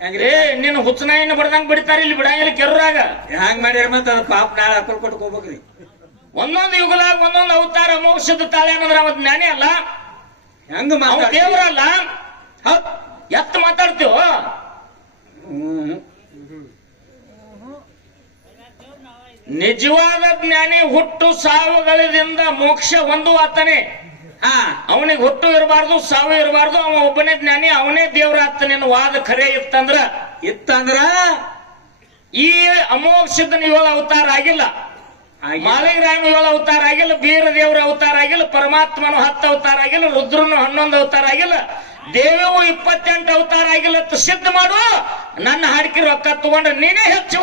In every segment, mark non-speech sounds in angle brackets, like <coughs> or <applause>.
ಏ ನಿನ್ನ ಹುಚ್ಚನಾಯಿನ ಬಡ್ದಂಗ್ ಬಿಡ್ತಾರ ಇಲ್ಲಿ ಬಿಡಂಗಿಲ್ಲ ಕೆರ್ರಾಗ. ಹ್ಯಾಂಗ್ ಮಾಡ್ಯಾರ ಮತ್ತ ಅದ ಪಾಪ ನಾಳೆ ಅಕಲ್ ಕೊಟ್ಟು ಹೋಗ್ಬೇಕ್ರಿ. ಒಂದೊಂದು ಯುಗಲಾಗ ಒಂದೊಂದು ಅವತಾರ ಮೋಕ್ಷದ ತಾಳೆ ಅನ್ನೋದ್ರ ಅವತ್ ಜ್ಞಾನಿ ಅಲ್ಲ? ಹೆಂಗ ದೇವ್ರಲ್ಲ. ಎತ್ತ ಮಾತಾಡ್ತೀವೋ? ನಿಜವಾದ ಜ್ಞಾನಿ ಹುಟ್ಟು ಸಾವುಗಳಿಂದ ಮೋಕ್ಷ ಒಂದು ಆತನೇ ಹಾ ಅವನಿಗೆ ಹುಟ್ಟು ಇರಬಾರ್ದು ಸಾವು ಇರಬಾರ್ದು ಅವ ಒಬ್ಬನೇ ಜ್ಞಾನಿ ಅವನೇ ದೇವ್ರ ಆತನೇನು ವಾದ ಖರೆ ಇತ್ತಂದ್ರ? ಇತ್ತಂದ್ರ? ಈ ಅಮೋಘ ಸಿದ್ಧನ ಏಳು ಅವತಾರ ಆಗಿಲ್ಲ. ಮಾಲಿಗ್ರಾಮ ಏಳು ಅವತಾರ ಆಗಿಲ್ಲ ಬೀರ ದೇವರ ಅವತಾರ ಆಗಿಲ್ಲ ಪರಮಾತ್ಮನು ಹತ್ತು ಅವತಾರ ಆಗಿಲ್ಲ ರುದ್ರನು ಹನ್ನೊಂದು ಅವತಾರ ಆಗಿಲ್ಲ. ದೇವಿಯು ಇಪ್ಪತ್ತೆಂಟು ಅವತಾರ ಆಗಿಲ್ಲ ಸಿದ್ಧ ಮಾಡು. ನನ್ನ ಹಾಡಿಕೆ ರೊಕ್ಕ ತಗೊಂಡು ನೀನೇ ಹೆಚ್ಚು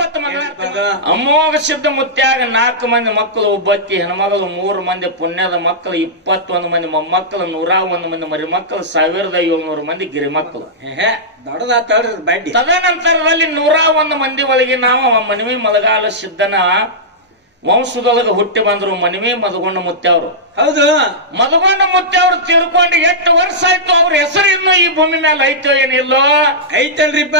ಅಮೋಘ ಸಿದ್ಧ ಮುತ್ಯಾಗ ನಾಲ್ಕು ಮಂದಿ ಮಕ್ಕಳು ಒಬ್ಬತ್ತಿ ಹೆಣ್ಮಗಳು ಮೂರು ಮಂದಿ ಪುಣ್ಯದ ಮಕ್ಕಳು ಇಪ್ಪತ್ತೊಂದು ಮಂದಿ ಮೊಮ್ಮಕ್ಕಳು ನೂರ ಒಂದು ಮಂದಿ ಮರಿ ಮಕ್ಕಳು ಸಾವಿರದ ಏಳ್ನೂರು ಮಂದಿ ಗಿರಿ ಮಕ್ಕಳು ಹೇ ದೊಡ್ಡದಾತಲ್ರಿ ಬಡ್ಡಿ. ತದನಂತರದಲ್ಲಿ ನೂರ ಒಂದು ಮಂದಿ ಒಳಗೆ ನಾವು ಮನವಿ ಮಲಗಾಲ ಸಿದ್ಧನ ವಂಶದೊಳಗೆ ಹುಟ್ಟಿ ಬಂದ್ರು ಮನವಿ ಮದಗೊಂಡ ಮುತ್ತವರು ಹೌದು. ಮದಗೊಂಡ ಮುತ್ತವರು ತೀರ್ಕೊಂಡು ಎಷ್ಟು ವರ್ಷ ಆಯ್ತು ಅವ್ರ ಹೆಸರು ಇನ್ನೂ ಈ ಭೂಮಿ ಮೇಲೆ ಐತೋ ಏನಿಲ್ಲೋ? ಐತಲ್ರಿಪ್ಪ.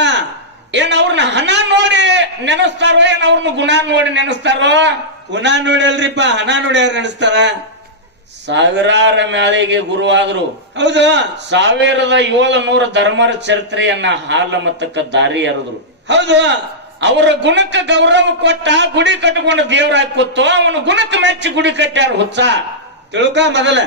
ಏನ್ ಅವ್ರನ್ನ ಹಣ ನೋಡಿ ನೆನೆಸ್ತಾರೋ ಏನ್ ಅವ್ರನ್ನ ಗುಣ ನೋಡಿ ನೆನೆಸ್ತಾರೋ? ನೋಡಿ ನೋಡಲ್ರಿಪ್ಪ ಹಣ ನೋಡಿ ಯಾರು ನೆನೆಸ್ತಾರ? ಸಾವಿರಾರ ಮ್ಯಾಲಿಗೆ ಗುರುವಾದ್ರು. ಹೌದು. ಸಾವಿರದ ಏಳು ನೂರ ಧರ್ಮರ ಚರಿತ್ರೆಯನ್ನ ಹಾಲ ಮತ್ತಕ್ಕ ದಾರಿ ಎರೆದ್ರು. ಹೌದು. ಅವರ ಗುಣಕ್ಕೆ ಗೌರವ ಕೊಟ್ಟ ಗುಡಿ ಕಟ್ಟಿಕೊಂಡು ದೇವರಾಗಿ ಕೂತು ಅವನ ಗುಣಕ್ಕೆ ಮೆಚ್ಚಿ ಗುಡಿ ಕಟ್ಟ್ಯಾರ ಹುಚ್ಚ. ತಿಳ್ಕ ಮೊದಲ.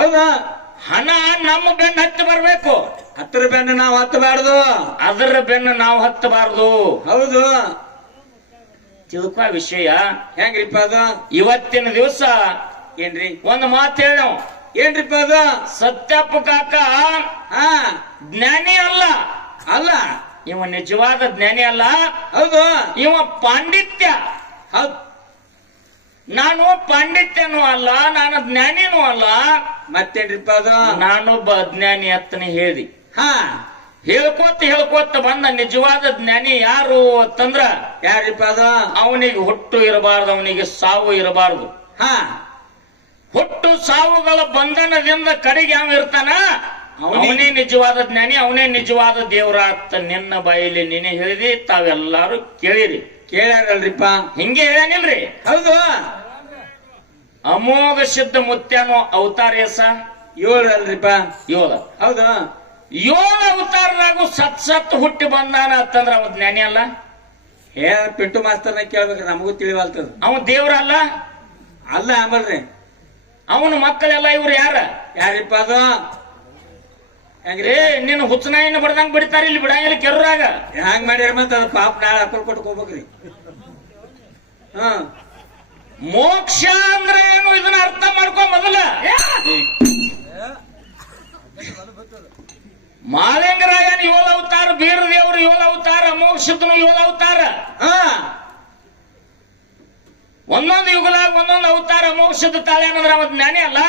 ಹೌದಾ? ಹಣ ನಮ್ಮ ಬೆನ್ನ ಹತ್ತಿ ಬರ್ಬೇಕು. ಹತ್ತರ ಬೆನ್ನ ನಾವು ಹತ್ತಬಾರ್ದು. ಅದರ ಬೆನ್ನು ನಾವು ಹತ್ತಬಾರ್ದು. ಹೌದು. ತಿಳ್ಕೊ ವಿಷಯ. ಹೆಂಗ್ರಿಪ್ಪ ಅದು? ಇವತ್ತಿನ ದಿವಸ ಏನ್ರಿ? ಒಂದು ಮಾತು ಹೇಳೋ. ಏನ್ರಿಪ್ಪ ಅದು? ಸತ್ಯಪ್ಪ ಕಾಕ ಹಾ. ಜ್ಞಾನಿ ಅಲ್ಲ. ಅಲ್ಲ. ಇವ ನಿಜವಾದ ಜ್ಞಾನಿ ಅಲ್ಲ. ಹೌದು. ಇವ ಪಾಂಡಿತ್ಯ. ಹೌದು. ನಾನು ಪಾಂಡಿತ್ಯನೂ ಅಲ್ಲ ನಾನು ಜ್ಞಾನಿನೂ ಅಲ್ಲ. ಮತ್ತೇನ್ರಿಪ್ಪ ಅದು? ನಾನೊಬ್ಬ ಅಜ್ಞಾನಿ ಅತ್ತನೇ ಹೇಳಿ. ಹಾ. ಹೇಳ್ಕೋತ ಹೇಳ್ಕೋತ ಬಂದ ನಿಜವಾದ ಜ್ಞಾನಿ ಯಾರು ಅಂತಂದ್ರ ಯಾರಿಪ್ಪ ಅದ? ಅವನಿಗೆ ಹುಟ್ಟು ಇರಬಾರ್ದು ಅವನಿಗೆ ಸಾವು ಇರಬಾರ್ದು. ಹಾ. ಹುಟ್ಟು ಸಾವುಗಳ ಬಂಧನದಿಂದ ಕಡೆಗೆ ಯಾವ ಇರ್ತಾನ? ಅವನೇ- ನಿಜವಾದ ಜ್ಞಾನಿ ಅವನೇ ನಿಜವಾದ ದೇವರ ಅತ್ತ ನಿನ್ನ ಬಾಯಲ್ಲಿ ನೀನೇ ಹೇಳಿದಿ ತಾವೆಲ್ಲಾರು ಕೇಳಿರಿ. ಕೇಳ್ಯಾರಲ್ರಿಪ್ಪ. ಹಿಂಗೆ ಹೇಳನಿಲ್ರಿ ಹೌದು. ಅಮೋಘ ಶುದ್ಧ ಮುತ್ಯಾನೋ ಅವತಾರ ಎಸ? ಏಳು. ಅಲ್ರಿಪ್ಪ ಯೋಳ ಹೌದು. ಏಳು ಅವತಾರದಾಗೂ ಸತ್ ಸತ್ ಹುಟ್ಟಿ ಬಂದಾನ ಅಂತಂದ್ರ ಅವ ಜ್ಞಾನಿ ಅಲ್ಲ? ಹೇ ಪಿಂಟು ಮಾಸ್ತರ್ನ ಕೇಳ್ಬೇಕ್ರಿ ನಮಗೂ ತಿಳಿವಲ್ತದ. ಅವ ದೇವ್ರಲ್ಲ ಅಲ್ಲ ಅಂಬಲ್ರಿ. ಅವನ ಮಕ್ಕಳೆಲ್ಲ ಇವ್ರು ಯಾರ? ಯಾರಿಪ್ಪ ಅದು? ಏ ನಿನ್ನ ಹುಚ್ಚನಾಯಿನ ಬಡ್ದಂಗ್ ಬಿಡ್ತಾರೆ ಇಲ್ಲಿ ಬಿಡಾಯಿಲ್ಲ ಕೆರ್ರಾಗ. ಹ್ಯಾಂಗ್ ಮಾಡ್ಯಾರ ಮತ್ತ ಅದ ಪಾಪ ನಾಳೆ ಅಕಲ್ ಕೊಟ್ಕೋಬೇಕ್ರಿ ಹ. ಮೋಕ್ಷ ಅಂದ್ರೆ ಏನು? ಇದನ್ನ ಅರ್ಥ ಮಾಡ್ಕೊ ಮೊದಲ. ಮಾಲಿಂಗರಾಯನ್ ಏಳು ಅವತಾರ ಬೀರ ದೇವರು ಏಳು ಅವತಾರ ಮೋಕ್ಷದನು ಏಳು ಅವತಾರ. ಹಾ. ಒಂದೊಂದು ಯುಗಲಾಗ ಒಂದೊಂದು ಅವತಾರ ಮೋಕ್ಷದ ತಾಳೆ ಅನ್ನೋದ್ರ ಅವ ಜ್ಞಾನಿ ಅಲ್ಲ.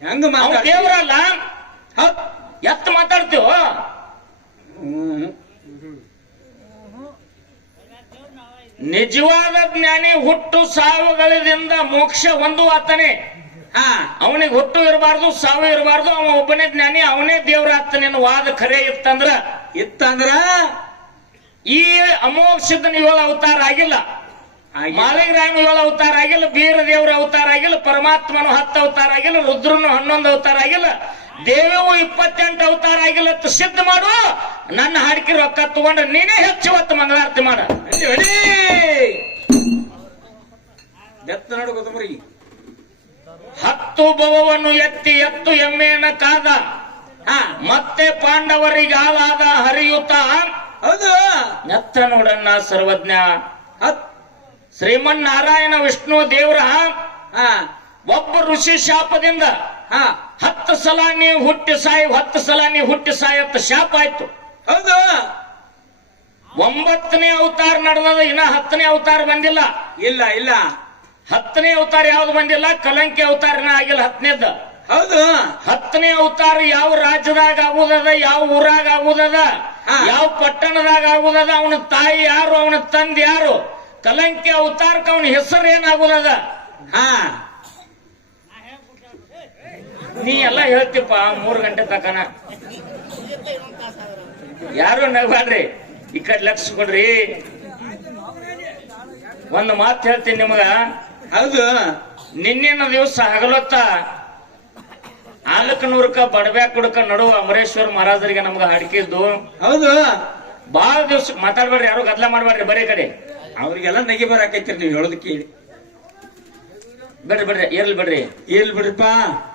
ಹೆಂಗ ದೇವರಲ್ಲ. ಹೌದ್. ಎತ್ತ ಮಾತಾಡ್ತೀವ ನಿಜವಾದ ಜ್ಞಾನಿ ಹುಟ್ಟು ಸಾವುಗಳಿಂದ ಮೋಕ್ಷ ಒಂದು ಆತನೇ ಹಾ. ಅವನಿಗೆ ಹುಟ್ಟು ಇರಬಾರ್ದು ಸಾವು ಇರಬಾರ್ದು ಅವ ಒಬ್ಬನೇ ಜ್ಞಾನಿ ಅವನೇ ದೇವ್ರ ಆತನೇನು ವಾದ ಖರೆ ಇತ್ತಂದ್ರ? ಇತ್ತಂದ್ರ? ಈ ಅಮೋಕ್ಷದ ಏಳು ಅವತಾರ ಆಗಿಲ್ಲ. ಮಾಲಿಗ್ರಾಮ ಏಳು ಅವತಾರ ಆಗಿಲ್ಲ ಬೀರ ದೇವ್ರ ಅವತಾರ ಆಗಿಲ್ಲ ಪರಮಾತ್ಮನು ಹತ್ತು ಅವತಾರ ಆಗಿಲ್ಲ ರುದ್ರನು ಹನ್ನೊಂದು ಅವತಾರ ಆಗಿಲ್ಲ. ದೇವಿಯು ಇಪ್ಪತ್ತೆಂಟು ಅವತಾರ ಆಗಿಲ್ಲ ಸಿದ್ಧ ಮಾಡು. ನನ್ನ ಹಾಡಿಕೆ ರೊಕ್ಕ ತಗೊಂಡು ನೀನೇ ಹೆಚ್ಚು ಹೊತ್ತು ಮಂಗಳಾರತಿ ಮಾಡ. ಬೆತ್ತ ನೋಡು ಹತ್ತು ಭವವನ್ನು ಎತ್ತಿ ಎತ್ತು ಎಮ್ಮೆಯನ್ನ ಕಾದ. ಮತ್ತೆ ಪಾಂಡವರಿಗೆ ಆಲಾದ ಹರಿಯುತ್ತ ಹೌದು. ನೆತ್ತ ನೋಡನ್ನ ಸರ್ವಜ್ಞ. ಶ್ರೀಮನ್ ಶ್ರೀಮನ್ನಾರಾಯಣ ವಿಷ್ಣು ದೇವ್ರ. ಹಾ. ಒಬ್ಬ ಋಷಿ ಶಾಪದಿಂದ ಹತ್ತು ಸಲ ನೀವು ಹುಟ್ಟಿ ಸಾಯಿ ಹತ್ತು ಸಲ ನೀವು ಹುಟ್ಟಿ ಸಾಯತ್ತ ಶಾಪ ಆಯ್ತು. ಹೌದು. ಒಂಬತ್ತನೇ ಅವತಾರ ನಡೆದದ ಇನ್ನ ಹತ್ತನೇ ಅವತಾರ ಬಂದಿಲ್ಲ. ಇಲ್ಲ ಇಲ್ಲ. ಹತ್ತನೇ ಅವತಾರ ಯಾವ್ದು ಬಂದಿಲ್ಲ? ಕಲಂಕಿ ಅವತಾರನ ಆಗಿಲ್ಲ ಹತ್ತನೇದ ಹೌದು. ಹತ್ತನೇ ಅವತಾರ ಯಾವ ರಾಜ್ಯದಾಗ ಆಗುದದ ಯಾವ ಊರಾಗ ಆಗುದದ. ಯಾವ ಪಟ್ಟಣದಾಗ ಆಗುದದ ಅವನ ತಾಯಿ ಯಾರು ಅವನ ತಂದೆ ಯಾರು? ಕಲಂಕಿ ಅವತಾರಕ್ಕೆ ಅವನ ಹೆಸರು ಏನಾಗುದದ? ಹಾ. ನೀ ಎಲ್ಲ ಹೇಳ್ತಿಪ್ಪ ಮೂರು ಗಂಟೆ ತಕನ. ಯಾರು ನಗಬೇಡ್ರಿ ಈ ಕಡೆ ಲಕ್ಷ ಕೊಡ್ರಿ. ಒಂದು ಮಾತು ಹೇಳ್ತೀನಿ ನಿಮಗ. ಹೌದು. ನಿನ್ನಿನ ದಿವಸ ಹಗಲೊತ್ತ ಆಲಕನೂರ್ಕ ಬಡಬ್ಯಾಕ್ ಕುಡಕ ನಡುವ ಅಮರೇಶ್ವರ ಮಹಾರಾಜರಿಗೆ ನಮ್ಗ ಹಾಡ್ಕಿದ್ದು ಹೌದು. ಬಾಳ ದಿವ್ಸ ಮಾತಾಡ್ಬೇಡ್ರಿ ಯಾರು ಗದ್ಲ ಮಾಡ್ಬೇಡ್ರಿ ಬರೀ ಕಡೆ. ಅವ್ರಿಗೆಲ್ಲ ನಗಿ ಬರಾಕೈತ್ರಿ ನೀವು ಹೇಳೋದ್ ಕೇಳಿ. ಬಿಡ್ರಿ ಬಿಡ್ರಿ ಇರ್ಲಿ ಬಿಡ್ರಿ ಇರ್ಲಿ ಬಿಡ್ರಿಪ್ಪ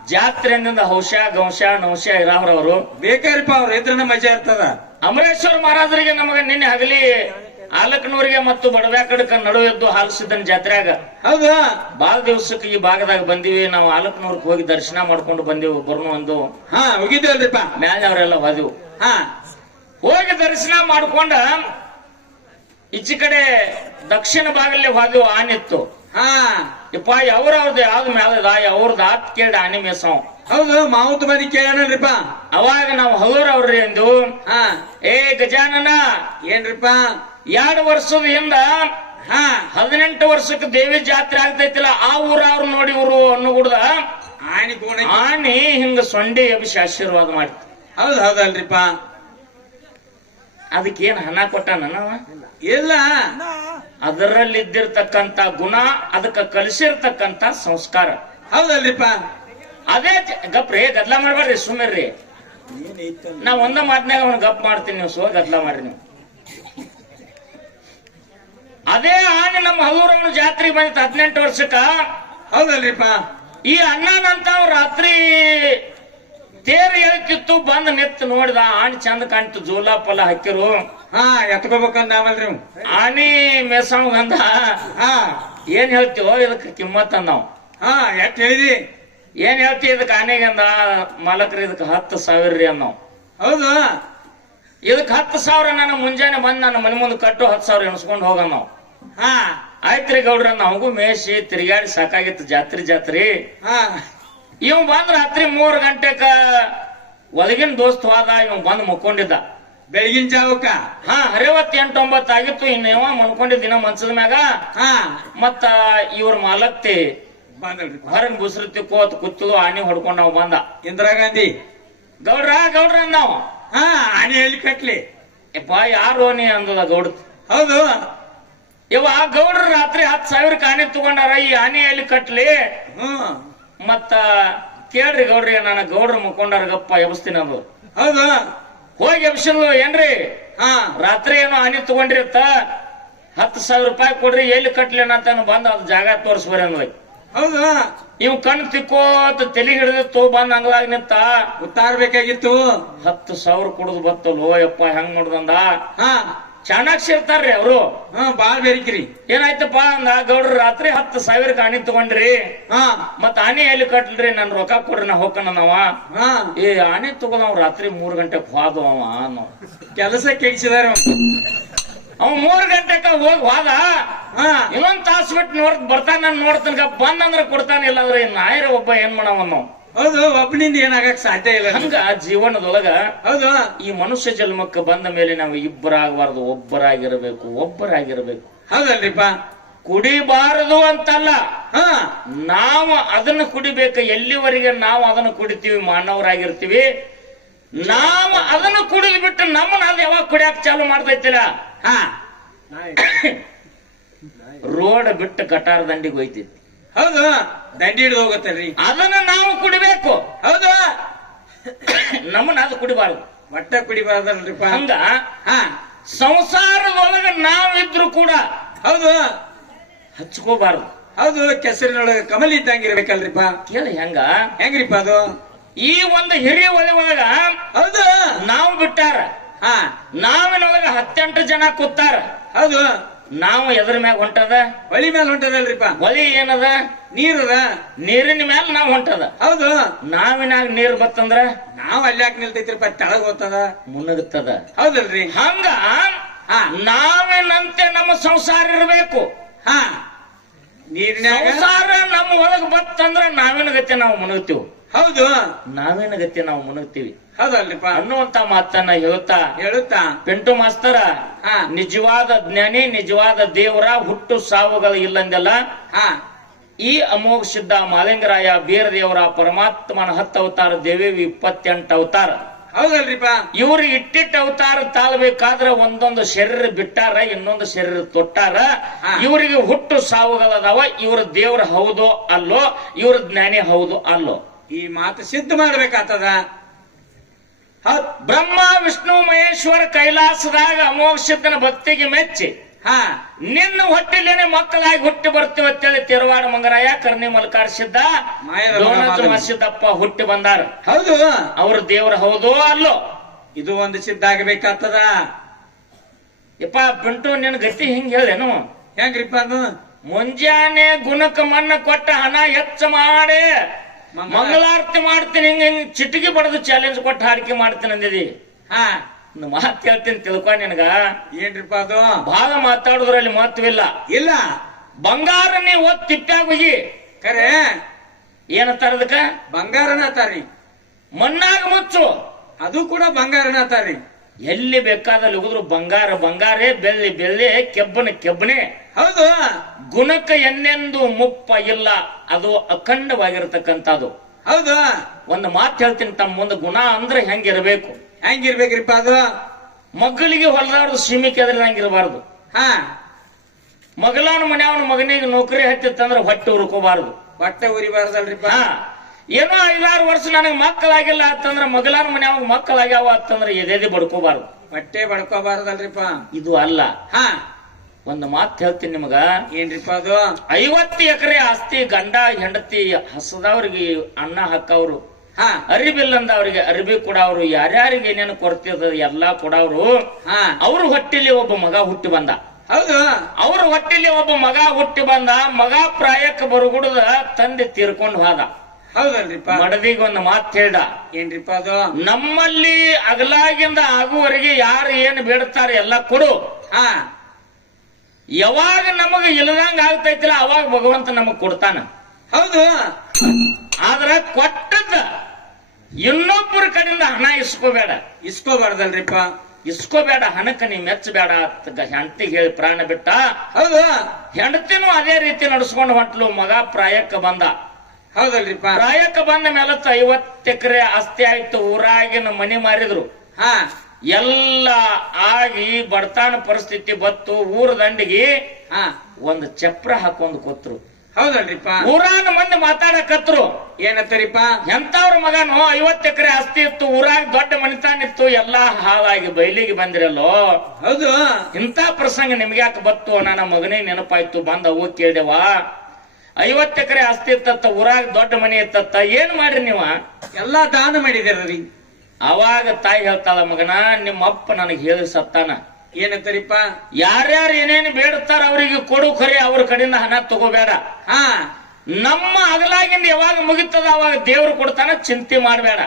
ಜಾತ್ರೆ ಅಂದ ಹೌಶ ಗೌಶ ನೌಶ ಇರಾಮ್ರವರು ಬೇಕಾರಿಪ್ಪ ಅವ್ರ ಇದ್ರನ್ನ ಮಜಾ ಇರ್ತದ. ಅಮರೇಶ್ವರ ಮಹಾರಾಜರಿಗೆ ನಮಗೆ ನಿನ್ನೆ ಹಗಲಿ ಆಲಕ್ನೂರಿಗೆ ಮತ್ತು ಬಡವ್ಯಾಕಡಕ ನಡುವೆದ್ದು ಹಾಲಿಸಿದ್ದನ್ ಜಾತ್ರೆಯಾಗ. ಹೌದಾ? ಬಾಳ ದಿವಸಕ್ಕೆ ಈ ಭಾಗದಾಗ ಬಂದಿವಿ. ನಾವು ಆಲಕ್ನೂರ್ಗ್ ಹೋಗಿ ದರ್ಶನ ಮಾಡ್ಕೊಂಡು ಬಂದೆವು ಬರ್ನು ಒಂದು ಹಾ ಹೋಗಿದ್ದೇವಲ್ರಿಪ್ಪ ಮ್ಯಾಲೆ ಅವರೆಲ್ಲ ಹೋದೆವು. ಹಾ. ಹೋಗಿ ದರ್ಶನ ಮಾಡ್ಕೊಂಡ ಈಚೆ ಕಡೆ ದಕ್ಷಿಣ ಭಾಗಲ್ಲಿ ಹೋದೆವು ಆನಿತ್ತು. ಹಾ. ಯಪ್ಪ ಅವ್ರದ್ದು ಯಾವ್ದು ಮ್ಯಾಲದ ಅವ್ರದ್ದು ಆತ್ ಕೇಳಿ ಆನೆ ಮೇಸವ್ ಹೌದು ಮಾವುತ ಮದಿ ಕೇಳೋಣಲ್ರಿಪ್ಪ ಅವಾಗ ನಾವು ಹಲೋರವ್ರಿ ಎಂದು ಹಾ. ಏ ಗಜಾನನ ಏನ್ರಿಪ್ಪ? ಎರಡು ವರ್ಷದ ಹಿಂದ ಹಾ. ಹದಿನೆಂಟು ವರ್ಷಕ್ಕೆ ದೇವಿ ಜಾತ್ರೆ ಆಗ್ತೈತಿಲ್ಲ ಆ ಊರ ಅವ್ರು ನೋಡಿ ಇವ್ರು ಅನ್ನುಗುಡ್ದ ಆಣಿ ಕೋಣ ಆನಿ ಹಿಂಗ ಸೊಂಡಿ ಅಭಿಷ ಆಶೀರ್ವಾದ ಮಾಡ್ತಿ. ಹೌದು ಹೌದಲ್ರಿಪ್ಪ ಅದಕ್ಕೆ ಏನ್ ಹಣ ಕೊಟ್ಟ ನನ್ನ ಇಲ್ಲ. ಅದರಲ್ಲಿದ್ದಿರ್ತಕ್ಕಂತ ಗುಣ ಅದಕ್ಕೆ ಕಲಿಸಿರ್ತಕ್ಕಂತ ಸಂಸ್ಕಾರ. ಹೌದಲ್ರಿಪ್ಪ ಅದೇ ಗಪ್ರಿ ಗದ್ಲ ಮಾಡ್ಬೇಡ್ರಿ ಸುಮ್ಮನೆ ನಾ ಒಂದ ಮಾತಿನಾಗ ಅವ್ನ ಗಪ್ ಮಾಡ್ತೀನಿ ನೀವು ಸೋ ಗದ್ಲ ಮಾಡ್ರಿ ನೀವು. ಅದೇ ಆನೆ ನಮ್ಮ ಹಲೂರವನು ಜಾತ್ರೆ ಬಂದಿತ್ತು ಹದಿನೆಂಟು ವರ್ಷಕ್ಕ. ಹೌದಲ್ರಿಪ್ಪ ಈ ಅಣ್ಣನಂತ ರಾತ್ರಿ ತೇರು ಹೇಳ್ತಿತ್ತು ಬಂದ್ ನಿತ್ತು ನೋಡಿದ ಆಣ್ ಚಂದ ಕಾಣ್ತು ಜೋಲಾ ಪಲ ಹಾಕಿರು. ಹಾ ಎತ್ಕೋಬೇಕಂದ ಆಮಲ್ರಿ ನೀವು ಆನಿ ಮೇಸಂಗಂದ ಹಾ. ಏನ್ ಹೇಳ್ತೀವೋ ಇದಕ್ಕೆ ಕಿಮ್ಮತ್ ನಾವು ಹಾ ಎಟ್ ಹೇಳಿದಿ? ಏನ್ ಹೇಳ್ತಿ ಇದಕ್ಕೆ ಆನೆಗಂದ ಮಾಲಕ್ರಿ ಇದಕ್ಕೆ ಹತ್ತು ಸಾವಿರ ರೀ ಅನ್ನೋ ಹೌದು? ಇದಕ್ಕೆ ಹತ್ತು ಸಾವಿರ ನಾನು ಮುಂಜಾನೆ ಬಂದು ನನ್ನ ಮನೆ ಮುಂದೆ ಕಟ್ಟು ಹತ್ತು ಸಾವಿರ ಎಣಿಸ್ಕೊಂಡು ಹೋಗ ನಾವು ಹಾ. ಆಯ್ತ್ರಿ ಗೌಡ್ರ ನಮಗೂ ಮೇಸಿ ತಿರುಗಾಡಿ ಸಾಕಾಗಿತ್ತು ಜಾತ್ರೆ ಜಾತ್ರಿ. ಹಾ. ಇವ್ ಬಂದ್ರ ಹತ್ರಿ ಮೂರು ಗಂಟೆಕ ಒಳಗಿನ ದೋಸ್ತ್ ಹೋದ ಇವ್ ಬಂದು ಮುಕ್ಕೊಂಡಿದ್ದ. ಬೆಳಗಿನ ಜಾವಕ್ಕ ಹಾ ಹರಿವತ್ ಎಂಟು ಒಂಬತ್ತು ಆಗಿತ್ತು ಇನ್ನೇವ ಮಲ್ಕೊಂಡಿದ್ದ ದಿನ ಮನ್ಸದ ಮ್ಯಾಗ. ಹಾ. ಮತ್ತ ಇವ್ರ ಮಾಲತ್ತಿ ಹೊರಗ್ ಬುಸ್ರತಿ ಕೋತ್ ಕುತ್ತಲು ಆನೆ ಹೊಡ್ಕೊಂಡ್ ನಾವು ಬಂದ. ಇಂದಿರಾ ಗಾಂಧಿ? ಗೌಡ್ರ ಗೌಡ್ರ ಅಂದಾವ. ಹಾ ಆನೆ ಎಲ್ಲಿ ಕಟ್ಲಿ? ಯಪ್ಪ ಯಾರು ನೀ ಅಂದದ ಗೌಡ್ ಹೌದು. ಇವ ಗೌಡ್ರ ರಾತ್ರಿ ಹತ್ತು ಸಾವಿರ ಆನೆ ತಗೊಂಡಾರ ಈ ಆನೆ ಎಲ್ಲಿ ಕಟ್ಲಿ? ಹ್ಮ್. ಮತ್ತ ಕೇಳ್ರಿ ಗೌಡ್ರಿ ನಾನು ಗೌಡ್ರ ಮುಕೊಂಡಾರ ಗಪ್ಪ ಎಬ್ಸ್ತೀನಿ ಅದು ಹೌದು. ಹೋಗಿ ಅಂಶಲ್ ಏನ್ರಿ? ಹಾ. ರಾತ್ರಿ ಏನೋ ಆನೆ ತಗೊಂಡಿರತ್ತ? ಹತ್ತು ಸಾವಿರ ರೂಪಾಯಿ ಕೊಡ್ರಿ ಎಲ್ಲಿ ಕಟ್ಲಿ ಅಂತ ಬಂದ ಅದು ಜಾಗ ತೋರಿಸ್ಬರಿ ಹೌದು? ಇವ್ ಕಣ್ ತಿಕ್ಕೋತ ತಲಿ ಹಿಡಿದಿತ್ತು ಬಂದ್ ಅಂಗ್ಲಾಗ ನಿಂತ. ಉತ್ತಾರ ಬೇಕಾಗಿತ್ತು ಹತ್ತು ಸಾವಿರ ಕುಡಿದು ಬತ್ತಲ್ಲೋ ಯಪ್ಪ ಹೆಂಗ್ ನೋಡ್ದಂದ? ಹಾ. ಚೆನ್ನಾಗ್ ಇರ್ತಾರ್ರಿ ಅವರು. ಹಾ ಬಾಳ್ ಬೇರಿಕ್ರಿ ಏನಾಯ್ತಪ್ಪ ಅಂದ ಗೌಡ್ರು ರಾತ್ರಿ ಹತ್ತು ಸಾವಿರ ಆನೆ ತಗೊಂಡ್ರಿ. ಹಾ. ಮತ್ ಆನೆ ಎಲ್ಲಿ ಕಟ್ಲ್ರಿ? ನನ್ ರೊಕ್ಕ ಕೊಡ್ರಿ ನಾ ಹೋಗ್ಕಣ ನಾವ ಹಾ. ಏ ಆನೆ ತಗೊಂಡ್ ರಾತ್ರಿ ಮೂರ್ ಗಂಟೆಗೆ ಹೋದ ಅವ ಕೆಲಸ ಕೆಡಿಸಿದಾರ ಅವ ಮೂರ್ ಗಂಟೆಕ ಹೋಗಿ ಹೋದ. ಹಾ. ಇನ್ನೊಂದ್ ತಾಸು ಬಿಟ್ಟು ನೋಡ್ ಬರ್ತಾನ ನಾನು ನೋಡ್ತಾನ ಬಂದಂದ್ರ ಕೊಡ್ತಾನೆ ಇಲ್ಲಾಂದ್ರೆ ನಾಯರ ಒಬ್ಬ ಏನ್ ಮಾಡವ ನಾವು ಹೌದು ಒಬ್ಬನಿಂದ ಏನಾಗಕ್ ಸಾಧ್ಯ ಇಲ್ಲ. ಹಂಗ ಜೀವನದೊಳಗ ಹೌದು. ಈ ಮನುಷ್ಯ ಜನ್ಮಕ್ಕೆ ಬಂದ ಮೇಲೆ ನಾವು ಇಬ್ಬರಾಗಬಾರ್ದು ಒಬ್ಬರಾಗಿರ್ಬೇಕು ಒಬ್ಬರಾಗಿರ್ಬೇಕು. ಹೌದಲ್ರಿಪ್ಪ. ಕುಡಿಬಾರದು ಅಂತಲ್ಲ. ಹಾ. ನಾವು ಅದನ್ನು ಕುಡಿಬೇಕು ಎಲ್ಲಿವರೆಗೆ ನಾವು ಅದನ್ನು ಕುಡಿತೀವಿ ಮಾನವರಾಗಿರ್ತೀವಿ. ನಾವು ಅದನ್ನು ಕುಡಿದು ಬಿಟ್ಟು ನಮ್ಮನ್ನ ಅದು ಯಾವಾಗ ಕುಡಿಯಕ್ ಚಾಲು ಮಾಡ್ತೈತಿಲ್ಲ? ಹಾ. <coughs> ರೋಡ್ ಬಿಟ್ಟು ಕಟಾರ ದಂಡಿಗೆ ಹೋಯ್ತೈತಿ ಹೌದು. ದಂಡಿ ಹಿಡಿದು ಹೋಗತ್ತಲ್ರಿ. ಅದನ್ನ ನಾವು ಕುಡಿಬೇಕು. ಹೌದು. ನಮ್ಮನ್ನ ಅದು ಕುಡಿಬಾರ್ದು. ಒಟ್ಟ ಕುಡಿಬಾರ್ದಲ್ರಿಪ್ಪ. ಹಂಗ? ಹಾ. ಸಂಸಾರದೊಳಗ ನಾವಿದ್ರು ಕೂಡ ಹೌದು. ಹಚ್ಕೋಬಾರ್ದು. ಹೌದು ಕೆಸರಿನೊಳಗೆ ಕಮಲ್ ಇದ್ದಂಗಿರ್ಬೇಕಲ್ರಿಪ್ಪ. ಕೇಳಿ ಹೆಂಗ? ಹೆಂಗ್ರಿಪ್ಪ ಅದು? ಈ ಒಂದು ಹಿರಿಯ ಒಲೆ ಒಳಗ ಹೌದು. ನಾವು ಬಿಟ್ಟಾರ. ಹಾ. ನಾವಿನೊಳಗ ಹತ್ತೆಂಟು ಜನ ಕೂತಾರ. ಹೌದು. ನಾವು ಎದ್ರ ಮ್ಯಾಗ ಹೊಂಟದ. ಹೊಳಿ ಮೇಲೆ ಹೊಂಟದಲ್ರಿಪ್ಪ? ಹೊಳಿ ಏನದ? ನೀರದ? ನೀರಿನ ಮ್ಯಾಲ ನಾವ್ ಹೊಂಟದ. ಹೌದು. ನಾವಿನಾಗ ನೀರ್ ಬತ್ತಂದ್ರ? ನಾವ್ ಅಲ್ಲಾಕ್ ನಿಲ್ತೈತ್ರಿಪ್ಪ? ತೆಳಗ್ ಹೋಗ್ತದ. ಮುನ್ನಗುತ್ತದ ಹೌದಲ್ರಿ. ಹಂಗ ನಾವಿನಂತೆ ನಾವೇನಂತೆ ನಮ್ಮ ಸಂಸಾರ ಇರಬೇಕು. ಹಾ. ನೀರಿನ ಸಂಸಾರ ನಮ್ಮ ಒಳಗ್ ಬತ್ತಂದ್ರ ನಾವಿನ ಗತಿ ನಾವು ಮುನುಗ್ತೀವಿ ಹೌದು. ನಾವಿನ ಗತಿ ನಾವು ಮುನುಗ್ತೀವಿ ಹೌದಲ್ರಿಪ್ಪ. ಅನ್ನುವಂತ ಮಾತನ್ನ ಹೇಳ್ತಾ ಹೇಳುತ್ತಾ? ಪೆಂಟು ಮಾಸ್ತರ ಹಾ. ನಿಜವಾದ ಜ್ಞಾನಿ ನಿಜವಾದ ದೇವರ ಹುಟ್ಟು ಸಾವುಗಳು ಇಲ್ಲಂದೆಲ್ಲ ಹಾ. ಈ ಅಮೋಘ ಸಿದ್ಧ ಮಾಲಿಂಗರಾಯ ಬೀರದೇವರ ಪರಮಾತ್ಮನ ಹತ್ತು ಅವತಾರ ದೇವಿ ಇಪ್ಪತ್ತೆಂಟು ಅವತಾರ. ಹೌದಲ್ರಿಪ್ಪ. ಇವ್ರು ಇಟ್ಟಿಟ್ಟ ಅವತಾರ ತಾಳ್ಬೇಕಾದ್ರೆ ಒಂದೊಂದು ಶರೀರ ಬಿಟ್ಟಾರ ಇನ್ನೊಂದು ಶರೀರ ತೊಟ್ಟಾರ. ಹಾ. ಇವರಿಗೆ ಹುಟ್ಟು ಸಾವುಗಳದಾವ ಇವ್ರ ದೇವ್ರ ಹೌದು ಅಲ್ಲೋ ಇವ್ರ ಜ್ಞಾನಿ ಹೌದು ಅಲ್ಲೋ. ಈ ಮಾತು ಸಿದ್ಧ ಮಾಡ್ಬೇಕಾಗ್ತದ ಬ್ರಹ್ಮ ವಿಷ್ಣು ಮಹೇಶ್ವರ ಕೈಲಾಸದಾಗ ಅಮೋಘ ಸಿದ್ಧನ ಭಕ್ತಿಗೆ ಮೆಚ್ಚಿ. ಹಾ. ನಿನ್ನ ಹೊಟ್ಟೆಲೇನೆ ಮಕ್ಕಳಾಗಿ ಹುಟ್ಟಿ ಬರ್ತೀವಿ ಅಂತೇಳಿ ತಿರುವಾಡ ಮಂಗರಾಯ ಕರ್ಣಿ ಮಲ್ಕಾರ ಸಿದ್ಧ. ಮಸಿದ್ದಪ್ಪ ಹುಟ್ಟಿ ಬಂದಾರ. ಹೌದು. ಅವ್ರ ದೇವ್ರ ಹೌದು ಅಲ್ಲೋ? ಇದು ಒಂದು ಸಿದ್ಧ ಆಗಬೇಕಾಗ್ತದ. ಯಪ್ಪ ಬಿಂಟು ನಿನ್ ಗತಿ ಹಿಂಗ್ ಹೇಳೇನು ಹೆಂಗ್ರಿಪ್ಪ ಅದು? ಮುಂಜಾನೆ ಗುಣಕ ಮಣ್ಣ ಕೊಟ್ಟ ಹಣ ಹೆಚ್ಚ ಮಾಡಿ. ಮಂಗಳಾರತಿ. ಮಾಡ್ತೀನಿ ಹಿಂಗ ಹಿಂಗೆ ಚಿಟಿಗೆ ಬಡದು ಚಾಲೆಂಜ್ ಕೊಟ್ಟು ಹಾಡಿಕೆ ಮಾಡ್ತೀನಿ ಅಂದಿದಿ. ಹಾ. ಮಾತು ಹೇಳ್ತೀನಿ ತಿಳ್ಕೊ ನಿನಗ. ಏನ್ರಿಪ್ಪ ಅದು? ಬಹಳ ಮಾತಾಡುದ್ರಲ್ಲಿ ಮಹತ್ವಿಲ್ಲ ಇಲ್ಲ. ಬಂಗಾರ ನೀ ಒತ್ ತಿಪ್ಪ್ಯಾಗ ಹೋಗಿ. ಖರೆ ಏನಂತಾರ ಅದಕ್ಕ? ಬಂಗಾರನ ತಾರಿ. ಮಣ್ಣಾಗ ಮುಚ್ಚು. ಅದು ಕೂಡ ಬಂಗಾರನ ತಾರಿ. ಎಲ್ಲಿ ಬೇಕಾದಲ್ಲಿ ಹೋಗಿದ್ರು ಬಂಗಾರ ಬಂಗಾರೇ ಬೆಳ್ಳಿ ಬೆಳ್ಳಿ ಕೆಬ್ಬನ ಕೆಬ್ಬನೆ. ಹೌದು. ಗುಣಕ್ಕೆ ಎನ್ನೆಂದು ಮುಪ್ಪ ಇಲ್ಲ. ಅದು ಅಖಂಡವಾಗಿರತಕ್ಕಂಥದ್ದು. ಹೌದು. ಒಂದು ಮಾತು ಹೇಳ್ತೀನಿ ತಮ್ಮ ಮುಂದೆ ಗುಣ ಅಂದ್ರೆ ಹೆಂಗಿರ್ಬೇಕು? ಹೆಂಗಿರ್ಬೇಕ್ರಿಪ್ಪ ಅದು? ಮಕ್ಕಳಿಗೆ ಹೊಲದಾಡ್ದು ಸೀಮೆ ಕೆದರಿದಂಗಿರಬಾರ್ದು ಹಾ. ಮಗಲಾನ ಮನೆಯವನ ಮಗನಿಗೆ ನೌಕರಿ ಹತ್ತಿತ್ತಂದ್ರೆ ಹೊಟ್ಟೆ ಉರ್ಕೋಬಾರ್ದು. ಹೊಟ್ಟೆ ಉರಿಬಾರ್ದಲ್ರಿಪ್ಪ. ಹಾ. ಏನೋ ಐದಾರು ವರ್ಷ ನನಗೆ ಮಕ್ಕಳಾಗಿಲ್ಲ ಅಂತಂದ್ರೆ ಮಗಲಾರ ಮನ್ಯಾಗ ಮಕ್ಕಳಾಗ್ಯಾವ ಅಂತಂದ್ರೆ ಎದೆದೆ ಬಡ್ಕೋಬಾರ್ದು. ಬಟ್ಟೆ ಬಡ್ಕೋಬಾರ್ದಲ್ರಿಪ್ಪ. ಇದು ಅಲ್ಲ. ಹಾ. ಒಂದು ಮಾತು ಹೇಳ್ತೀನಿ ನಿಮಗ. ಏನ್ರಿಪ್ಪ ಅದು? ಐವತ್ತು ಎಕರೆ ಆಸ್ತಿ ಗಂಡ ಹೆಂಡತಿ ಹಸದವ್ರಿಗೆ ಅನ್ನ ಹಾಕವ್ರು. ಹಾ. ಅರಿಬಿಲ್ಲಂದ ಅಂದವ್ರಿಗೆ ಅರಿಬಿ ಕೊಡವ್ರು. ಯಾರ್ಯಾರಿಗೆ ಏನೇನು ಕೊರತಿರ್ತದ ಎಲ್ಲಾ ಕೊಡವ್ರು. ಹಾ. ಅವ್ರ ಹೊಟ್ಟಿಲಿ ಒಬ್ಬ ಮಗ ಹುಟ್ಟಿ ಬಂದ. ಹೌದು. ಅವ್ರ ಹೊಟ್ಟೆಲಿ ಒಬ್ಬ ಮಗ ಹುಟ್ಟಿ ಬಂದ. ಮಗ ಪ್ರಾಯಕ್ಕೆ ಬರುಗುಡದ ತಂದೆ ತೀರ್ಕೊಂಡು ಹೋದ. ಹೌದಲ್ರಿಪ್ಪ? ಮಡದಿಗೆ ಒಂದು ಮಾತು ಹೇಳ್ದ. ಏನ್ರಿಪ್ಪ ಅದು? ನಮ್ಮಲ್ಲಿ ಅಗಲಾಗಿಂದ ಆಗುವವರೆಗೆ ಯಾರು ಏನು ಬೇಡ್ತಾರೆ ಎಲ್ಲ ಕೊಡು. ಹಾ. ಯಾವಾಗ ನಮಗ ಇಲ್ಲದಂಗ ಆಗ್ತೈತಿಲ್ಲ ಅವಾಗ ಭಗವಂತ ನಮಗ್ ಕೊಡ್ತಾನ. ಹೌದು. ಆದ್ರ ಕೊಟ್ಟದ್ದು ಇನ್ನೊಬ್ಬರ ಕಡೆಯಿಂದ ಹಣ ಇಸ್ಕೋಬೇಡ. ಇಸ್ಕೋಬಾರ್ದಲ್ರಿಪ್ಪ. ಇಸ್ಕೋಬೇಡ ಹಣಕ್ಕೆ ನೀ ಮೆಚ್ಚಬೇಡ ಅಂತ ಹೆಂಡತಿ ಹೇಳಿ ಪ್ರಾಣ ಬಿಟ್ಟ. ಹೌದು. ಹೆಂಡತಿನೂ ಅದೇ ರೀತಿ ನಡ್ಸ್ಕೊಂಡು ಹೊಂಟ್ಲು ಮಗ ಪ್ರಾಯಕ್ಕೆ ಬಂದ. ಹೌದಲ್ರಿಪ್ಪ. ಪ್ರಾಯಕ್ಕ ಬಂದ ಮೇಲತ್ತ ಐವತ್ತು ಎಕರೆ ಆಸ್ತಿ ಆಯ್ತು ಊರಾಗಿನ ಮನೆ ಮಾರಿದ್ರು. ಹಾ. ಎಲ್ಲ ಆಗಿ ಬಡತಾನ ಪರಿಸ್ಥಿತಿ ಬತ್ತು ಊರ ದಂಡಿಗೆ ಹಾ. ಒಂದು ಚಪ್ರ ಹಾಕೊಂಡ್ ಕೊತ್ರು. ಹೌದಲ್ರಿಪ್ಪ. ಊರಾನ ಮಂದಿ ಮಾತಾಡಕತ್ರು. ಏನತ್ತರಿಪ್ಪ ಎಂತವ್ರ ಮಗನು ಐವತ್ತು ಎಕರೆ ಆಸ್ತಿ ಇತ್ತು ಊರಾಗ ದೊಡ್ಡ ಮನಿತಾನ ಇತ್ತು ಎಲ್ಲಾ ಹಾಳಾಗಿ ಬಯಲಿಗೆ ಬಂದಿರಲ್ಲೋ? ಹೌದು. ಇಂತ ಪ್ರಸಂಗ ನಿಮ್ಗೆ ಯಾಕೆ ಬತ್ತು ನನ್ನ ಮಗನೇ ನೆನಪಾಯ್ತು ಬಂದ ಅವು ಕೇಳ್ದೇವ? ಐವತ್ತು ಎಕರೆ ಆಸ್ತಿ ಇತ್ತತ್ತ ಊರಾಗ ದೊಡ್ಡ ಮನೆ ಇತ್ತತ್ತ ಏನ್ ಮಾಡ್ರಿ ನೀವ? ಎಲ್ಲಾ ದಾನ ಮಾಡಿದಿರ್ರಿ. ಅವಾಗ ತಾಯಿ ಹೇಳ್ತಾಳ ಮಗನ ನಿಮ್ಮ ಅಪ್ಪ ನನಗೆ ಹೇಳಿ ಸತ್ತಾನ. ಏನಂತರಿಪ್ಪ? ಯಾರ್ಯಾರು ಏನೇನು ಬೇಡುತ್ತಾರ ಅವರಿಗೆ ಕೊಡು ಖರೆ ಅವ್ರ ಕಡೆಯಿಂದ ಹಣ ತಗೋಬೇಡ. ಹಾ. ನಮ್ಮ ಅಗಲಾಗಿಂದ ಯಾವಾಗ ಮುಗಿತದ ಅವಾಗ ದೇವ್ರು ಕೊಡ್ತಾನ ಚಿಂತೆ ಮಾಡಬೇಡ.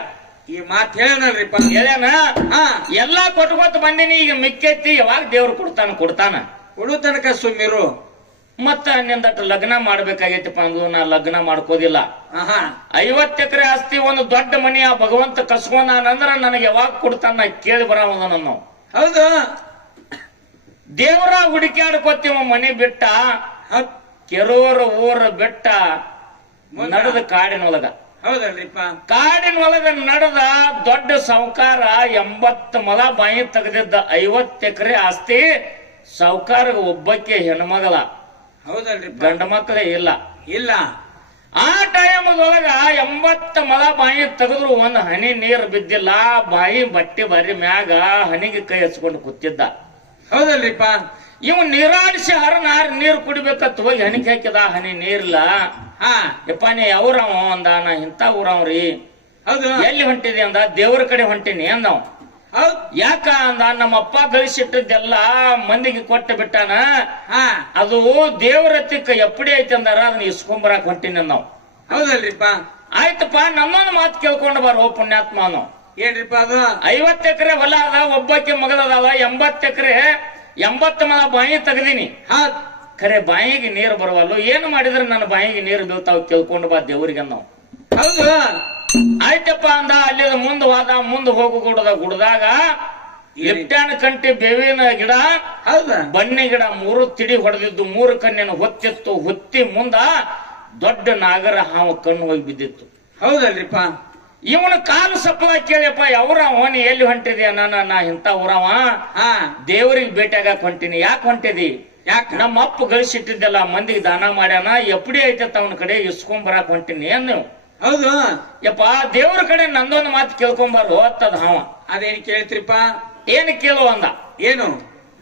ಈ ಮಾತು ಹೇಳನಲ್ರಿಪ್ಪ. ಹೇಳ್ಯಾನ? ಹಾ. ಎಲ್ಲಾ ಕೊಟ್ಕೊತ ಬಂದಿನಿ ಈಗ ಮಿಕ್ಕೈತಿ ಯಾವಾಗ ದೇವ್ರು ಕೊಡ್ತಾನ ಕೊಡ್ತಾನ. ಕೊಡು ತನಕ ಸುಮ್ಮಿರು. ಮತ್ತ ನಿಂದಟ್ ಲಗ್ನ ಮಾಡ್ಬೇಕಾಗೈತಿಪ್ಪ ಅಂದ್ಲು ನಾ ಲಗ್ನ ಮಾಡ್ಕೋದಿಲ್ಲ. ಐವತ್ ಎಕರೆ ಆಸ್ತಿ ಒಂದು ದೊಡ್ಡ ಮನಿ ಆ ಭಗವಂತ ಕಸ್ಕೊಂಡಾನಂದ್ರ ನನಗೆ ಯಾವಾಗ ಕೊಡ್ತಾನ ಕೇಳಿ ಬರ ನಾವು ಹೌದು. ದೇವರ ಹುಡುಕ್ಯಾಡ್ಕೋತೀವ ಮನೆ ಬಿಟ್ಟ ಕೆರೋರ ಊರ ಬೆಟ್ಟ? ನಡೆದ ಕಾಡಿನೊಳಗ. ಹೌದಲ್ರಿಪ್ಪ ಕಾಡಿನೊಳಗ ನಡೆದ ದೊಡ್ಡ ಸಾವುಕಾರ ಎಂಬತ್ತು ಮೊಲ ಬಾಯಿ ತೆಗೆದಿದ್ದ ಐವತ್ತು ಎಕರೆ ಆಸ್ತಿ ಸಾವುಕಾರ ಒಬ್ಬಕ್ಕೆ ಹೆಣ್ಮಗಳ. ಹೌದಲ್ರಿಪ್ಪ ಗಂಡ ಮಕ್ಕಳೇ ಇಲ್ಲ. ಇಲ್ಲ. ಆ ಟೈಮದೊಳಗ ಎಂಬತ್ತ ಮಲ ಬಾಯಿ ತೆಗೆದ್ರು ಒಂದ್ ಹನಿ ನೀರು ಬಿದ್ದಿಲ್ಲ ಬಾಯಿ ಬಟ್ಟೆ ಬರಿ ಮ್ಯಾಗ ಹನಿಗೆ ಕೈ ಹಚ್ಕೊಂಡು ಕೂತಿದ್ದ. ಹೌದಲ್ರಿಪ್ಪ ಇವ್ ನೀರಾಡಿಸಿ ಹರನಾರ್ ಹಾರಿ ನೀರು ಕುಡಿಬೇಕತ್ ಹೋಗಿ ಹನಿಗೆ ಹಾಕಿದ ಹನಿ ನೀರಿಲ್ಲ ಹಾ. ಯಪ್ಪ ನೀ ಅವ್ರವ ಅಂದ ನಾ ಇಂಥ ಊರವ್ರಿ ಹೌದು. ಎಲ್ಲಿ ಹೊಂಟಿದೆ ಅಂದ? ದೇವ್ರ ಕಡೆ ಹೊಂಟಿನಿ ಅಂದವ್. ಯಾಕ ಅಂದ? ನಮ್ಮ ಅಪ್ಪ ಗಳಿಸಿಟ್ಟದ್ದೆಲ್ಲ ಮಂದಿಗೆ ಕೊಟ್ಟು ಬಿಟ್ಟಾನ? ಅದು ದೇವರತ್ತಿಕ್ಕ ಎಪ್ಪಡಿ ಐತೆ ಅಂದಾರ ಅದನ್ನ ಇಸ್ಕೊಂಬರಾಕ್ ಹೊಂಟೀನಿ ನಾವು. ಹೌದಲ್ರಿಪ್ಪ. ಆಯ್ತಪ್ಪ ನಮ್ಮನ್ನ ಮಾತು ಕೇಳ್ಕೊಂಡು ಬಾರೋ ಪುಣ್ಯಾತ್ಮ ಅನ್ನೋ ಏನ್ರಿಪ್ಪ ಅದು? ಐವತ್ತು ಎಕರೆ ಹೊಲ ಅದ ಒಬ್ಬಕ್ಕೆ ಮಗಳದಾವ ಎಂಬತ್ತು ಎಕರೆ ಎಂಬತ್ತು ಮಲ ಬಾಯಿ ತೆಗ್ದೀನಿ. ಖರೆ ಬಾಯಿಗೆ ನೀರು ಬರವಲ್ಲ ಏನು ಮಾಡಿದ್ರೆ ನನ್ನ ಬಾಯಿಗೆ ನೀರು ಬೀಳ್ತಾವ್ ತಿಳ್ಕೊಂಡು ಬಾ ದೇವರಿಗೆ ನಾವು. ಹೌದು. ಆಯ್ತಪ್ಪ ಅಂದ ಅಲ್ಲಿ ಮುಂದೆ ಹೋದ ಮುಂದೆ ಹೋಗು ಗುಡದ ಗುಡ್ದಾಗ ಲಿಪ್ಟಾನ ಕಂಟಿ ಬೇವಿನ ಗಿಡ ಹೌದ? ಬನ್ನಿ ಗಿಡ ಮೂರು ತಿಡಿ ಹೊಡೆದಿದ್ದು ಮೂರು ಕಣ್ಣಿನ ಹೊತ್ತಿತ್ತು. ಹೊತ್ತಿ ಮುಂದ ದೊಡ್ಡ ನಾಗರ ಹಾವ ಕಣ್ಣು ಹೋಗಿ ಬಿದ್ದಿತ್ತು. ಹೌದಲ್ರಿಪ್ಪ. ಇವನ ಕಾಲು ಸಪ್ಪಳ ಕೇಳಿಯಪ್ಪ ಅವ್ರ ಓನಿ ಎಲ್ಲಿ ಹೊಂಟಿದ್ಯ ನನ್ನ? ನಾ ಇಂತ ಊರವ. ದೇವರಿಗೆ ಭೇಟಿಯಾಗ ಹೊಂಟಿನಿ. ಯಾಕೆ ಹೊಂಟಿದಿ? ಯಾಕೆ? ನಮ್ಮ ಅಪ್ಪ ಗಳಿಸಿಟ್ಟಿದ್ದೆಲ್ಲ ಮಂದಿಗೆ ದಾನ ಮಾಡ್ಯಾನ. ಎಪ್ಪಡಿ ಐತೆ ಅವನ ಕಡೆ ಇಸ್ಕೊಂಡ್ ಬರಾಕ್ ಹೊಂಟಿನಿ. ಏನ್ ನೀವು? ಹೌದು. ಯಪ್ಪ ದೇವ್ರ ಕಡೆ ನಂದೊಂದು ಮಾತು ಕೇಳ್ಕೊಂಬಾರ್ದು ಓದ್ತದ ಹಾವ ಅದೇನು ಕೇಳ್ತ್ರಿಪ್ಪ? ಏನು ಕೇಳು ಅಂದ. ಏನು?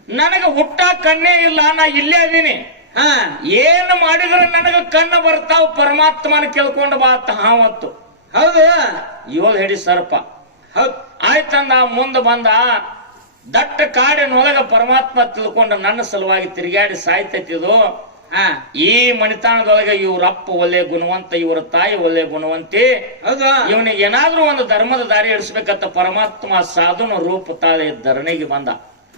ನನಗ ಹುಟ್ಟ ಕಣ್ಣೇ ಇಲ್ಲ ನಾ ಇಲ್ಲೇ ಅದೀನಿ. ಹ. ಏನ್ ಮಾಡಿದ್ರೆ ನನಗ ಕಣ್ಣು ಬರ್ತಾವ ಪರಮಾತ್ಮನ ಕೇಳ್ಕೊಂಡು ಬಾ ಅತ್ತ ಹಾವತ್ತು ಹೌದು. ಇವಳು ಹಿಡಿ ಸರ್ಪ. ಹೌದ್. ಆಯ್ತಂದ ಮುಂದೆ ಬಂದ. ದಟ್ಟ ಕಾಡಿನೊಳಗ ಪರಮಾತ್ಮ ತಿಳ್ಕೊಂಡು ನನ್ನ ಸಲುವಾಗಿ ತಿರುಗಾಡಿ ಸಾಯ್ತೈತಿದು ಈ ಮಣಿತಾಣದೊಳಗೆ ಇವ್ರ ಅಪ್ಪ ಒಳ್ಳೆ ಗುಣವಂತ ಇವರ ತಾಯಿ ಒಳ್ಳೆ ಗುಣವಂತಿ. ಇವನಿಗೆ ಏನಾದ್ರೂ ಒಂದು ಧರ್ಮದ ದಾರಿ ಎಡಿಸ್ಬೇಕಂತ ಪರಮಾತ್ಮ ಸಾಧುನ ರೂಪ ತಾಳೆ ಧರಣಿಗೆ ಬಂದ.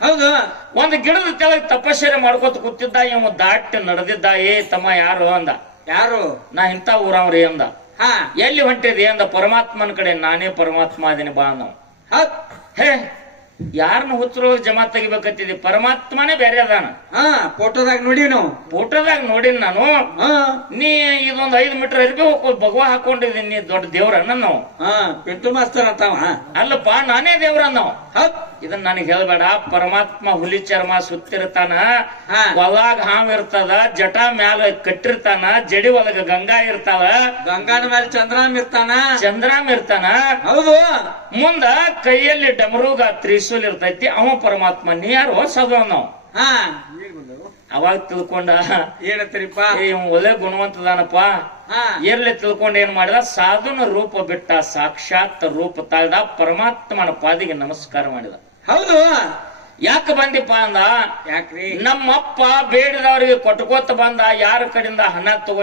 ಹೌದು? ಒಂದು ಗಿಡದ ಕೆಳಗೆ ತಪಸ್ಸೆ ಮಾಡ್ಕೋತ ಕೂತಿದ್ದ ಇವ ದಾಟಿ ನಡೆದಿದ್ದ ಏ ತಮ್ಮ ಯಾರು? ಅಂದ. ಯಾರು? ನಾ ಇಂತ ಊರವ್ರಿ ಅಂದ. ಹಾ. ಎಲ್ಲಿ ಹೊಂಟಿದೆ ಅಂದ ಪರಮಾತ್ಮನ ಕಡೆ ನಾನೇ ಪರಮಾತ್ಮ ಅದೀನಿ ಬಾ ಅಂದ ಹೇ ಯಾರನ್ನ ಹುಚ್ಚರೊಳಗೆ ಜಮಾ ತೆಗಿಬೇಕತ್ತಿದ್ದೀವಿ ಪರಮಾತ್ಮನೇ ಬೇರೆ ಅದಾನ. ಹಾ ಫೋಟೋದಾಗ ನೋಡಿ ನಾವು. ಫೋಟೋದಾಗ ನೋಡಿನ್ ನಾನು. ಹಾ. ನೀ ಇದೊಂದ್ ಐದ್ ಮೀಟರ್ ಇರ್ಬೇಕು ಭಗವ ಹಾಕೊಂಡಿದ್ದೀನಿ ನೀ ದೊಡ್ಡ ದೇವ್ರ ನಾವು. ಹಾ ಪಿಂಟು ಮಾಸ್ತರ್ ಅಂತಾವ ಅಲ್ಲಪ್ಪ ನಾನೇ ದೇವ್ರ ನಾವು ಇದನ್ನ ನನಗೆ ಹೇಳ್ಬೇಡ. ಪರಮಾತ್ಮ ಹುಲಿ ಚರ್ಮ ಸುತ್ತಿರ್ತಾನ. ಹಾ. ಒಳಗ ಹಾವ್ ಇರ್ತದ ಜಟ ಮ್ಯಾಲ ಕಟ್ಟಿರ್ತಾನ ಜಡಿ ಒಳಗ ಗಂಗಾ ಇರ್ತಾವ ಗಂಗಾನ ಮೇಲೆ ಚಂದ್ರಾಮ್ ಇರ್ತಾನ. ಚಂದ್ರಾಮ್ ಇರ್ತಾನ. ಹೌದು. ಮುಂದ ಕೈಯಲ್ಲಿ ಡಮರುಗ ತ್ರಿಶೂಲ್ ಇರ್ತೈತಿ ಅವ ಪರಮಾತ್ಮ ನೀ ಯಾರು ನಾವು ಹಾ ಅವಾಗ ತಿಳ್ಕೊಂಡ ಏನತ್ರಿಪ್ಪ ಒಳ್ಳೆ ಗುಣವಂತದಾನಪ್ಪ. ತಿಳ್ಕೊಂಡ ತಿಳ್ಕೊಂಡು ಏನ್ ಮಾಡಿದ? ಸಾಧುನ ರೂಪ ಬಿಟ್ಟ ಸಾಕ್ಷಾತ್ ರೂಪ ತಾಳ್ದ ಪರಮಾತ್ಮನ ಪಾದಿಗೆ ನಮಸ್ಕಾರ ಮಾಡಿದ. ಹೌದು. ಯಾಕೆ ಬಂದಿಪ್ಪ ಅಂದ? ಯಾಕ್ರಿ? ನಮ್ಮಪ್ಪ ಬೇಡದವ್ರಿಗೆ ಕೊಟ್ಕೋತ ಬಂದ ಯಾರ ಕಡೆಯಿಂದ ಹಣ ತಗೋ